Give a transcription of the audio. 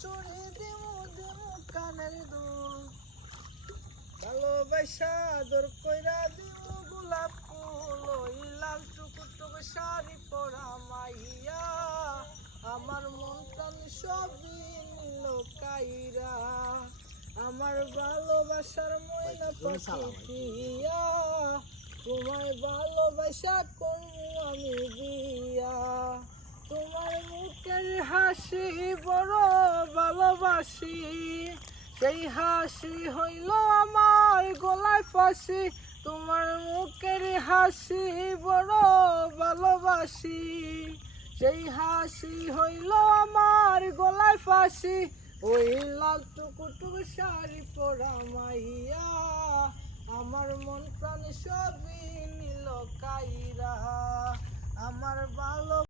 চুড়ি দিমু দিমু কানের দুল, ভালোবাসা আদর কইরা দিমু গোলাপ ফুল, ওই লাল টুকুটুক শাড়ি পরা মাইয়া আমার মন প্রাণ সবই নিল কাইরা। আমার ভালোবাসার ময়না পাখি দিয়া, তোমায় ভালোবাসা করবো আমি বিয়া। তোমার মুখের হাসি বড় ভালোবাসি, সেই হাসি হইল আমার গলায় ফাঁসি। তোমার মুখের হাসি বড় ভালোবাসি, সেই হাসি হইল আমার গলায় ফাঁসি। ওই লাল টুকুটুক শাড়ি পরা মাইয়া আমার মন প্রাণ সবই নিল কাইরা। আমার ভালো